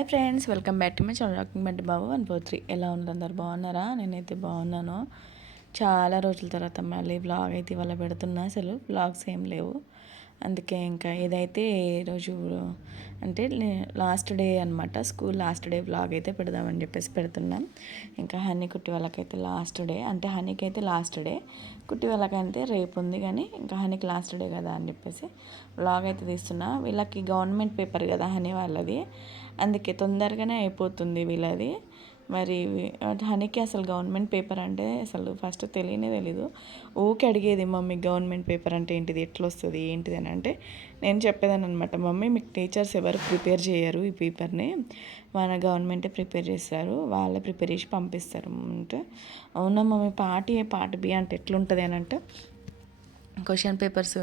Hi friends, welcome back to my channel rocking Bunty Babu 143. ఎలా ఉన్నారు? అందరు బాగున్నారా? నేనైతే బాగున్నాను. చాలా రోజుల తర్వాత మళ్ళీ వ్లాగ్ అయితే ఇవాళ పెడుతున్నా. అసలు వ్లాగ్స్ ఏం లేవు, అందుకే ఇంకా ఇదైతే ఈరోజు అంటే లాస్ట్ డే అనమాట. స్కూల్ లాస్ట్ డే వ్లాగ్ అయితే పెడదామని చెప్పేసి పెడుతున్నాం. ఇంకా హనీ కుట్టి వాళ్ళకైతే లాస్ట్ డే, అంటే హనీకి అయితే లాస్ట్ డే, కుట్టి వాళ్ళకైతే రేపు ఉంది. కానీ ఇంకా హనీకి లాస్ట్ డే కదా అని చెప్పేసి వ్లాగ్ అయితే తీస్తున్నా. వీళ్ళకి గవర్నమెంట్ పేపర్ కదా హనీ వాళ్ళది, అందుకే తొందరగానే అయిపోతుంది వీళ్ళది. మరి హనీకి అసలు గవర్నమెంట్ పేపర్ అంటే అసలు ఫస్ట్ తెలీదు. ఊకే అడిగేది, మమ్మీ గవర్నమెంట్ పేపర్ అంటే ఏంటిది, ఎట్లా వస్తుంది ఏంటిది అని. అంటే నేను చెప్పేదాన్ని అనమాట, మమ్మీ మీకు టీచర్స్ ఎవరు ప్రిపేర్ చేయరు ఈ పేపర్ని, మన గవర్నమెంటే ప్రిపేర్ చేస్తారు, వాళ్ళే ప్రిపేర్ చేసి పంపిస్తారు అంటే. అవునా మమ్మీ, పార్ట్ బి అంటే ఎట్లుంటుంది అని అంటే, క్వశ్చన్ పేపర్స్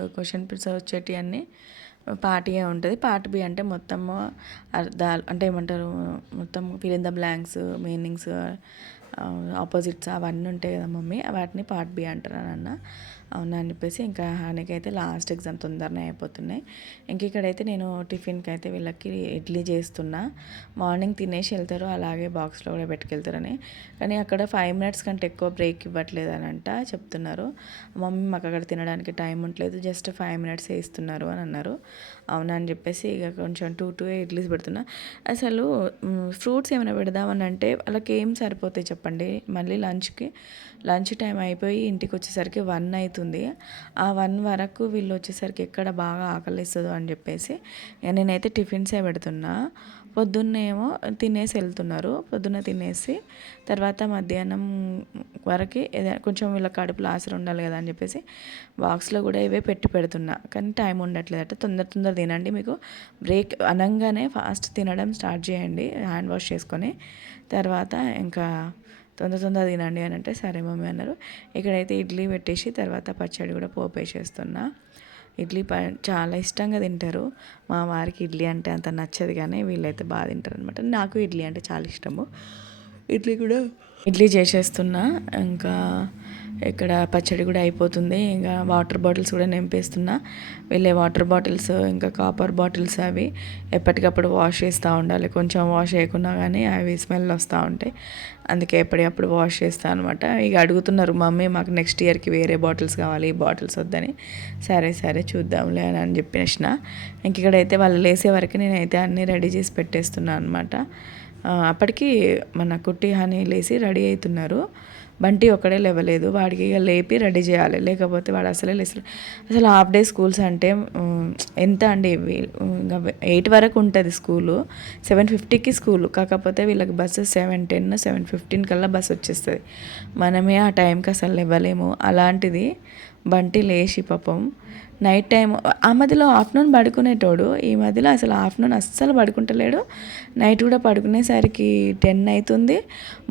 వచ్చేటివి అన్నీ పార్ట్ ఏ ఉంటుంది. పార్ట్ బి అంటే మొత్తము అర్థాలు, అంటే ఏమంటారు, మొత్తం fill in the blanks, meanings, opposites అవన్నీ ఉంటాయి కదా మమ్మీ, వాటిని పార్ట్ బి అంటారు అన్న. అవునా అని చెప్పేసి ఇంకా హానికైతే లాస్ట్ ఎగ్జామ్ తొందరనే అయిపోతున్నాయి. ఇంక ఇక్కడైతే నేను టిఫిన్కి అయితే వీళ్ళకి ఇడ్లీ చేస్తున్నా. మార్నింగ్ తినేసి వెళ్తారు, అలాగే బాక్స్లో కూడా పెట్టుకెళ్తారని. కానీ అక్కడ 5 minutes కంటే ఎక్కువ బ్రేక్ ఇవ్వట్లేదు అని చెప్తున్నారు. మమ్మీ మాకు అక్కడ తినడానికి టైం ఉండలేదు, జస్ట్ 5 minutes ఇస్తున్నారు అని అన్నారు. అవునా అని చెప్పేసి ఇక కొంచెం 2 ఇడ్లీస్ పెడుతున్నా. అసలు ఫ్రూట్స్ ఏమైనా పెడదామని అంటే వాళ్ళకి ఏం సరిపోతాయి చెప్పండి. మళ్ళీ లంచ్ టైం అయిపోయి ఇంటికి వచ్చేసరికి 1 అవుతుంది. ఆ 1 వరకు వీళ్ళు వచ్చేసరికి ఎక్కడ బాగా ఆకలిస్తుందో అని చెప్పేసి నేనైతే టిఫిన్సే పెడుతున్నా. పొద్దున్నేమో తినేసి వెళ్తున్నారు, పొద్దున్న తినేసి తర్వాత మధ్యాహ్నం వరకు కొంచెం వీళ్ళ కడుపులో ఆసర ఉండాలి కదా అని చెప్పేసి బాక్స్లో కూడా ఇవే పెడుతున్నా. కానీ టైం ఉండట్లేదట. తొందర తినండి, మీకు బ్రేక్ అనగానే ఫాస్ట్ తినడం స్టార్ట్ చేయండి, హ్యాండ్ వాష్ చేసుకొని, తర్వాత ఇంకా తొందర తినండి అని అంటే సరే మమ్మీ అన్నారు. ఇక్కడైతే ఇడ్లీ పెట్టేసి తర్వాత పచ్చడి కూడా పోపు వేసేస్తున్నా. ఇడ్లీ చాలా ఇష్టంగా తింటారు. మా వారికి ఇడ్లీ అంటే అంత నచ్చదు, కానీ వీళ్ళైతే బాగా తింటారు అనమాట. నాకు ఇడ్లీ అంటే చాలా ఇష్టము. ఇడ్లీ చేసేస్తున్నా. ఇంకా ఇక్కడ పచ్చడి కూడా అయిపోతుంది. ఇంకా వాటర్ బాటిల్స్ కూడా నింపేస్తున్నా. వీళ్ళే వాటర్ బాటిల్స్, ఇంకా కాపర్ బాటిల్స్ అవి ఎప్పటికప్పుడు వాష్ చేస్తూ ఉండాలి. కొంచెం వాష్ చేయకున్నా కానీ అవి స్మెల్ వస్తూ ఉంటాయి, అందుకే ఎప్పటికప్పుడు వాష్ చేస్తాను అనమాట. ఇక అడుగుతున్నారు, మమ్మీ మాకు నెక్స్ట్ ఇయర్కి వేరే బాటిల్స్ కావాలి, ఈ బాటిల్స్ వద్దని. సరే చూద్దాంలే అని చెప్పేసిన. ఇంక ఇక్కడైతే వాళ్ళు లేసే వరకు నేనైతే అన్నీ రెడీ చేసి పెట్టేస్తున్నాను అనమాట. అప్పటికి మన కుట్టి హనీ లేసి రెడీ అవుతున్నారు. బంటి ఒక్కడే లేవలేదు, వాడికి ఇక లేపి రెడీ చేయాలి, లేకపోతే వాడు అసలే లేస్తాడు. అసలు హాఫ్ డే స్కూల్స్ అంటే ఎంత అండి, ఇంకా 8 వరకు ఉంటుంది స్కూలు, 7:50కి స్కూలు. కాకపోతే వీళ్ళకి బస్సు 7:10, 7:15 కల్లా బస్సు వచ్చేస్తుంది. మనమే ఆ టైంకి అసలు లేవలేము. అలాంటిది బంటి లేచి పాపం నైట్ టైం, ఆ మధ్యలో ఆఫ్టర్నూన్ పడుకునేటోడు, ఈ మధ్యలో అసలు ఆఫ్టర్నూన్ అస్సలు పడుకుంటలేడు. నైట్ కూడా పడుకునేసరికి 10 అవుతుంది.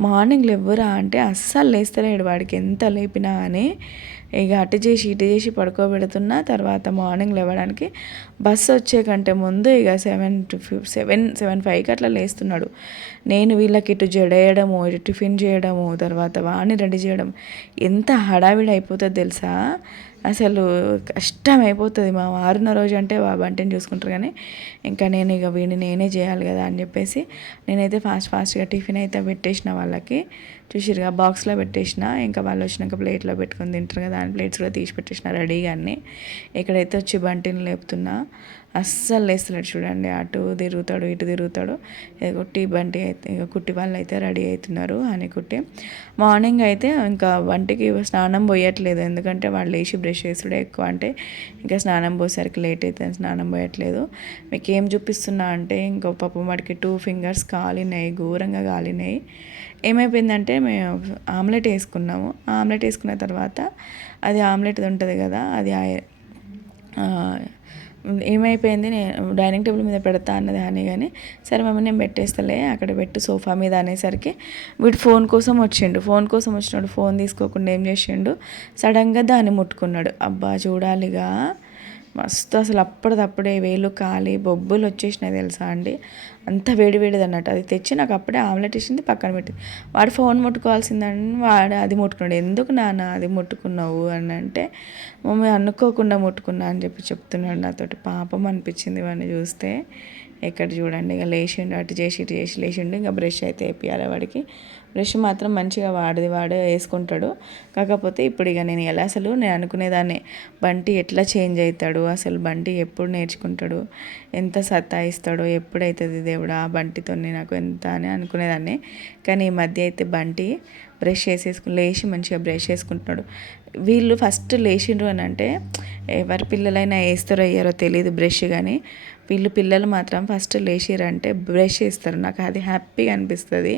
మార్నింగ్ లేవ్వరా అంటే అస్సలు లేస్తలేడు. వాడికి ఎంత లేపినా అని ఇక అటు చేసి పడుకోబెడుతున్నా. తర్వాత మార్నింగ్ లేవడానికి బస్సు వచ్చే కంటే ముందు ఇక 7:05కి అట్లా లేస్తున్నాడు. నేను వీళ్ళకి ఇటు జడేయడము, ఇటు టిఫిన్ చేయడము, తర్వాత వాడిని రెడీ చేయడం, ఎంత హడావిడి అయిపోతుందో తెలుసా. అసలు కష్టం అయిపోతుంది. మా వారున్న రోజు అంటే బంటిని చూసుకుంటారు, కానీ ఇంకా నేను ఇక వీడిని నేనే చేయాలి కదా అని చెప్పేసి నేనైతే ఫాస్ట్గా టిఫిన్ అయితే పెట్టేసిన. వాళ్ళకి చూసిరుగా బాక్స్లో పెట్టేసిన. ఇంకా వాళ్ళు వచ్చినాక ప్లేట్లో పెట్టుకొని తింటారు కదా, దాని ప్లేట్స్ కూడా తీసి పెట్టేసిన రెడీగా అన్నీ. ఇక్కడైతే వచ్చి బంటిని లేపుతున్నా, అస్సలు లేస్తలేడు చూడండి. అటు తిరుగుతాడు, ఇటు తిరుగుతాడు. కుట్టి బంటి అయితే, ఇక కుట్టి వాళ్ళు అయితే రెడీ అవుతున్నారు. అని కుట్టి మార్నింగ్ అయితే ఇంకా బంటికి స్నానం పోయట్లేదు, ఎందుకంటే వాళ్ళు లేచి బ్రష్ చేసుడే ఎక్కువ. అంటే ఇంకా స్నానం పోసేసరికి లేట్ అవుతుంది, స్నానం పోయట్లేదు. మీకు ఏం చూపిస్తున్నా అంటే, ఇంకో పాపం వాడికి 2 fingers కాలినాయి, ఘోరంగా కాలినాయి. ఏమైపోయిందంటే మేము ఆమ్లెట్ వేసుకున్నాము. ఆమ్లెట్ వేసుకున్న తర్వాత అది ఆమ్లెట్ ఉంటుంది కదా, అది ఏమైపోయింది, నేను డైనింగ్ టేబుల్ మీద పెడతా అన్నది అని, కానీ సరే మమ్మీ నేను పెట్టేస్తలే అక్కడ పెట్టు సోఫా మీద అనేసరికి వీడు ఫోన్ కోసం వచ్చినాడు. ఫోన్ తీసుకోకుండా ఏం చేసిండు, సడన్గా దాన్ని ముట్టుకున్నాడు. అబ్బా చూడాలిగా, మస్తు అసలు అప్పటిదప్పుడే వేలు కాలి బొబ్బులు వచ్చేసినాయి తెలుసా అండి. అంత వేడిది అన్నట్టు. అది తెచ్చి నాకు అప్పుడే ఆమ్లెట్ వేసింది, పక్కన పెట్టింది. వాడు ఫోన్ ముట్టుకోవాల్సిందని వాడు అది ముట్టుకున్నాడు. ఎందుకు నాన్న అది ముట్టుకున్నావు అని అంటే, మమ్మీ అనుకోకుండా ముట్టుకున్నా అని చెప్తున్నాడు నాతోటి. పాపం అనిపించింది వాడిని చూస్తే. ఇక్కడ చూడండి ఇక లేచిండు, అటు చేసి ఇటు చేసి లేచిండు. ఇంకా బ్రష్ అయితే వేపియాలి వాడికి. బ్రష్ మాత్రం మంచిగా వాడు వేసుకుంటాడు. కాకపోతే ఇప్పుడు ఇక నేను అసలు నేను అనుకునేదాన్ని బంటి ఎట్లా చేంజ్ అవుతాడు, అసలు బంటి ఎప్పుడు నేర్చుకుంటాడు, ఎంత సత్తాయిస్తాడో, ఎప్పుడైతుంది దేవుడా ఆ బంటితో నాకు ఎంత అని అనుకునేదాన్ని. కానీ ఈ మధ్య అయితే బంటి బ్రష్ లేచి మంచిగా బ్రష్ చేసుకుంటున్నాడు. వీళ్ళు ఫస్ట్ లేచిండ్రు అని అంటే ఎవరి పిల్లలైనా వేస్తారో అయ్యారో తెలియదు బ్రష్, కానీ వీళ్ళు పిల్లలు మాత్రం ఫస్ట్ లేచిరంటే బ్రష్ చేస్తారు. నాకు అది హ్యాపీగా అనిపిస్తుంది.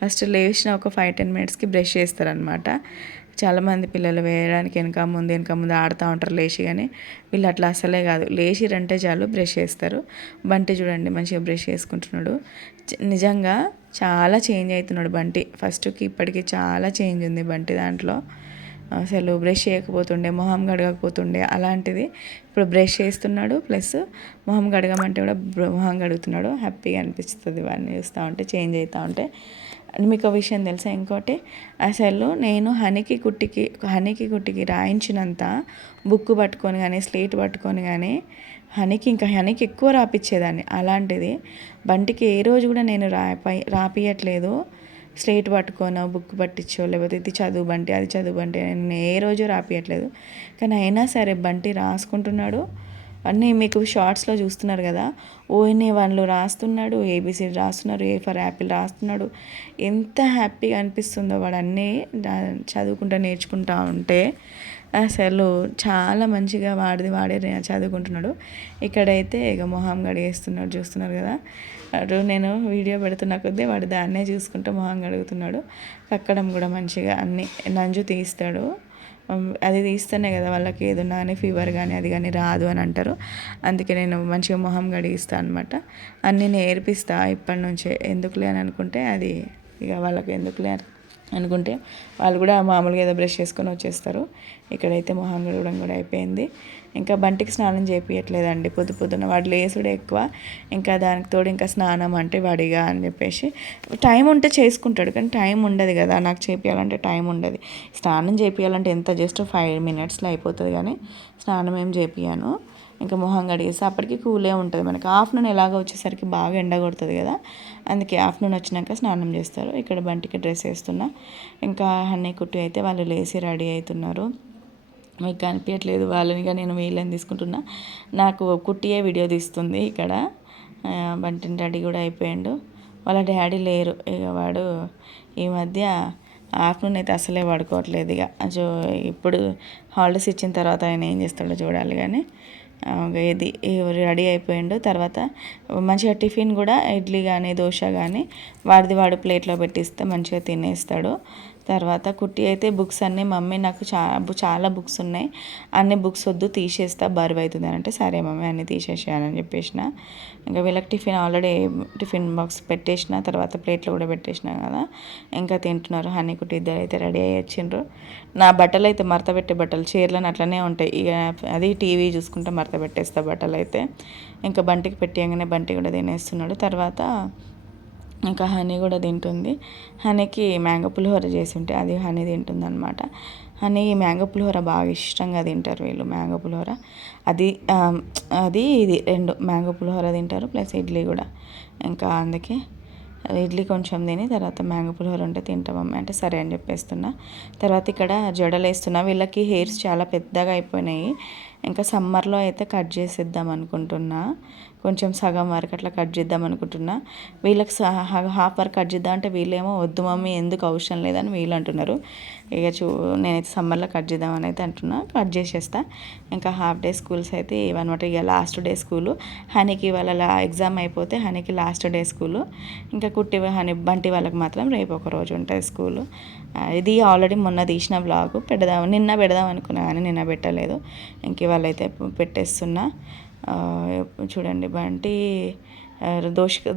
ఫస్ట్ లేచిన ఒక 5-10 మినిట్స్కి బ్రష్ చేస్తారనమాట. చాలామంది పిల్లలు వేయడానికి వెనక ముందు ఆడుతూ ఉంటారు లేచి, కానీ వీళ్ళు అట్లా అసలే కాదు, లేచిరంటే చాలు బ్రష్ చేస్తారు. బంటి చూడండి మంచిగా బ్రష్ చేసుకుంటున్నాడు. నిజంగా చాలా చేంజ్ అవుతున్నాడు బంటి. ఫస్ట్కి ఇప్పటికి చాలా చేంజ్ ఉంది బంటి దాంట్లో. అసలు బ్రష్ చేయకపోతుండే, మొహం కడగకపోతుండే, అలాంటిది ఇప్పుడు బ్రష్ చేస్తున్నాడు. ప్లస్ మొహం కడగమంటే కూడా మొహం కడుగుతున్నాడు. హ్యాపీగా అనిపిస్తుంది వాడిని చూస్తూ ఉంటే, చేంజ్ అవుతూ ఉంటే. మీకు విషయం తెలుసా ఇంకోటి, అసలు నేను హనీకి కుట్టికి రాయించినంత బుక్ పట్టుకొని కానీ స్లేట్ పట్టుకొని కానీ హనీకి ఎక్కువ రాపిచ్చేదాన్ని. అలాంటిది బంటికి ఏ రోజు కూడా నేను రాపియట్లేదు. స్లేట్ పట్టుకోనో బుక్ పట్టించో లేకపోతే ఇది చదువు బంటి అది చదువు బంటి నేను ఏ రోజు రాపియట్లేదు. కానీ అయినా సరే బంటి రాసుకుంటున్నాడు. అన్నీ మీకు షార్ట్స్లో చూస్తున్నారు కదా, ఓఎన్ఏ వన్లు రాస్తున్నాడు, ఏబిసిడి రాస్తున్నారు, ఏ ఫర్ యాపిల్ రాస్తున్నాడు. ఎంత హ్యాపీగా అనిపిస్తుందో వాడు అన్నీ చదువుకుంటూ నేర్చుకుంటూ ఉంటే. అసలు చాలా మంచిగా వాడే చదువుకుంటున్నాడు. ఇక్కడైతే ఇక మొహం కడిగేస్తున్నాడు, చూస్తున్నారు కదా. నేను వీడియో పెడుతున్న కొద్దీ వాడు దాన్నే చూసుకుంటూ మొహం కడుగుతున్నాడు. కక్కడం కూడా మంచిగా అన్నీ నంజు తీస్తాడు. అది తీస్తేనే కదా వాళ్ళకి ఏదన్నా కానీ ఫీవర్ కానీ అది కానీ రాదు అని అంటారు. అందుకే నేను మంచిగా మొహం కడిగిస్తాను అనమాట. అన్నీ నేర్పిస్తా ఇప్పటి నుంచే. ఎందుకులే అని అనుకుంటే అది ఇక వాళ్ళకి ఎందుకులే అనుకుంటే వాళ్ళు కూడా మామూలుగా ఏదో బ్రష్ చేసుకొని వచ్చేస్తారు. ఇక్కడైతే మొహం కడగడం కూడా అయిపోయింది. ఇంకా బంటికి స్నానం చేయించట్లేదండి. పొద్దున వాడు లేసుడే ఎక్కువ. ఇంకా దానికి తోడు ఇంకా స్నానం అంటే వాడిగా అని చెప్పేసి టైం ఉంటే చేసుకుంటాడు, కానీ టైం ఉండదు కదా నాకు చేయించాలంటే, టైం ఉండదు. స్నానం చేయించాలంటే ఎంత జస్ట్ 5 మినిట్స్లో అయిపోతుంది, కానీ స్నానం ఏం చేయించాను. ఇంకా మొహం కడిగేసి అప్పటికి కూలే ఉంటుంది మనకి. ఆఫ్టర్నూన్ ఎలాగో వచ్చేసరికి బాగా ఎండ కొడుతుంది కదా, అందుకే ఆఫ్టర్నూన్ వచ్చినాక స్నానం చేస్తారు. ఇక్కడ బంటికి డ్రెస్ వేస్తున్నా. ఇంకా హన్నీ కుట్టి అయితే వాళ్ళు లేచి రెడీ అవుతున్నారు. మీకు కనిపించట్లేదు వాళ్ళనిగా, నేను వీళ్ళని తీసుకుంటున్నా. నాకు కుట్టియే వీడియో తీస్తుంది ఇక్కడ. బంటిని రెడీ కూడా అయిపోయాడు. వాళ్ళ డాడీ లేరు. ఇక వాడు ఈ మధ్య ఆఫ్టర్నూన్ అయితే అసలే పడుకోవట్లేదు. ఇక ఇప్పుడు హాలిడేస్ ఇచ్చిన తర్వాత ఆయన ఏం చేస్తాడో చూడాలి. కానీ ఇది రెడీ అయిపోయిండు. తర్వాత మంచిగా టిఫిన్ కూడా ఇడ్లీ కానీ దోశ కానీ వాడు ప్లేట్లో పెట్టిస్తే మంచిగా తినేస్తాడు. తర్వాత కుట్టి అయితే బుక్స్ అన్నీ మమ్మీ నాకు చాలా బుక్స్ ఉన్నాయి, అన్ని బుక్స్ వద్దు తీసేస్తా బరువు అవుతుంది అని అంటే, సరే మమ్మీ అన్నీ తీసేసేయాలని చెప్పేసిన. ఇంకా వీళ్ళకి టిఫిన్ ఆల్రెడీ టిఫిన్ బాక్స్ పెట్టేసిన, తర్వాత ప్లేట్లో కూడా పెట్టేసిన కదా. ఇంకా తింటున్నారు. హనీ కుట్టి ఇద్దరు అయితే రెడీ అయ్యి వచ్చిండ్రు. నా బట్టలు అయితే మడత పెట్టే బట్టలు చీరలను అట్లనే ఉంటాయి. ఇక అది టీవీ చూసుకుంటే మడత పెట్టేస్తా బట్టలు అయితే. ఇంకా బంటికి పెట్టేయగానే బంటి కూడా తినేస్తున్నాడు. తర్వాత ఇంకా హనీ కూడా తింటుంది. హనీకి మ్యాంగో పులిహోర చేసి ఉంటే అది హనీ తింటుంది అనమాట. హనీ మ్యాంగో పులిహోర బాగా ఇష్టంగా తింటారు వీళ్ళు. మ్యాంగో పులిహోర అది ఇది రెండు మ్యాంగో పులిహోర తింటారు, ప్లస్ ఇడ్లీ కూడా. ఇంకా అందుకే ఇడ్లీ కొంచెం తిని తర్వాత మ్యాంగో పులిహోర ఉంటే తింటామమ్మా అంటే సరే అని చెప్పేస్తున్నా. తర్వాత ఇక్కడ జడలు వేస్తున్నా. వీళ్ళకి హెయిర్స్ చాలా పెద్దగా అయిపోయినాయి. ఇంకా సమ్మర్లో అయితే కట్ చేసేద్దాం అనుకుంటున్నా. కొంచెం సగం వరకు అట్లా కట్ చేద్దాం అనుకుంటున్నా. వీళ్ళకి హాఫ్ వరకు కట్ చేద్దాం అంటే వీళ్ళేమో వద్దు మమ్మీ ఎందుకు అవసరం లేదని వీళ్ళు అంటున్నారు. ఇక నేనైతే సమ్మర్లో కట్ చేద్దామని అయితే అంటున్నా. కట్ చేసేస్తా. ఇంకా హాఫ్ డే స్కూల్స్ అయితే ఇవన్నమాట. ఇక లాస్ట్ డే స్కూలు హనీకి వాళ్ళ ఎగ్జామ్ అయిపోతే హనీకి లాస్ట్ డే స్కూలు. ఇంకా కుట్టి బంటి వాళ్ళకి మాత్రం రేపు ఒక రోజు ఉంటుంది స్కూలు. ఇది ఆల్రెడీ మొన్న తీసిన వ్లాగ్ నిన్న పెడదాం అనుకున్నా, కానీ నిన్న పెట్టలేదు. ఇంక ఇవాళ అయితే పెట్టేస్తున్నా. చూడండి బంటి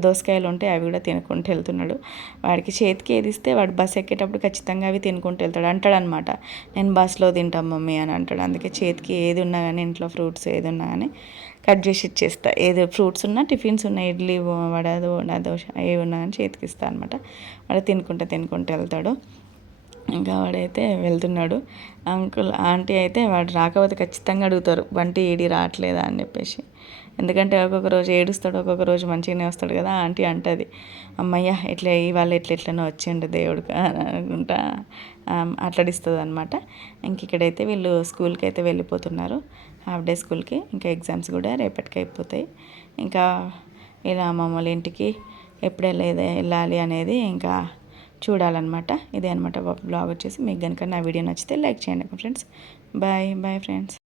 దోసకాయలు ఉంటే అవి కూడా తినుకుంటూ వెళ్తున్నాడు. వాడికి చేతికి ఏది ఇస్తే వాడు బస్ ఎక్కేటప్పుడు ఖచ్చితంగా అవి తినుకుంటూ వెళ్తాడు. అంటాడు అనమాట, నేను బస్లో తింటాం మమ్మీ అని అంటాడు. అందుకే చేతికి ఏది ఉన్నా కానీ ఇంట్లో ఫ్రూట్స్ ఏది ఉన్నా కానీ కట్ చేసి ఇచ్చేస్తా. ఏది ఫ్రూట్స్ ఉన్నా టిఫిన్స్ ఉన్నా ఇడ్లీ వడ దోశ ఏవి ఉన్నా కానీ చేతికి ఇస్తాను అనమాట. వాడు తినుకుంటూ వెళ్తాడు. ఇంకా వాడైతే వెళ్తున్నాడు. అంకుల్ ఆంటీ అయితే వాడు రాకపోతే ఖచ్చితంగా అడుగుతారు, బంటి ఏడి రావట్లేదా అని చెప్పేసి. ఎందుకంటే ఒక్కొక్క రోజు ఏడుస్తాడు, ఒక్కొక్క రోజు మంచిగానే వస్తాడు కదా. ఆంటీ అంటది, అమ్మయ్య ఇట్లా ఇవాళ ఎట్లెట్లనో వచ్చిండు దేవుడు అని అనుకుంటా అట్లాడిస్తుంది అనమాట. ఇంక ఇక్కడైతే వీళ్ళు స్కూల్కి అయితే వెళ్ళిపోతున్నారు, హాఫ్ డే స్కూల్కి. ఇంకా ఎగ్జామ్స్ కూడా రేపటికి అయిపోతాయి. ఇంకా ఇలా అమ్మమ్మ వాళ్ళ ఇంటికి ఎప్పుడు వెళ్ళాలి అనేది ఇంకా చూడాలన్నమాట. ఇదే అనమాట బ్లాగ్ వచ్చేసి. మీకు కనుక నా వీడియో నచ్చితే లైక్ చేయండి ఫ్రెండ్స్. Bye bye friends.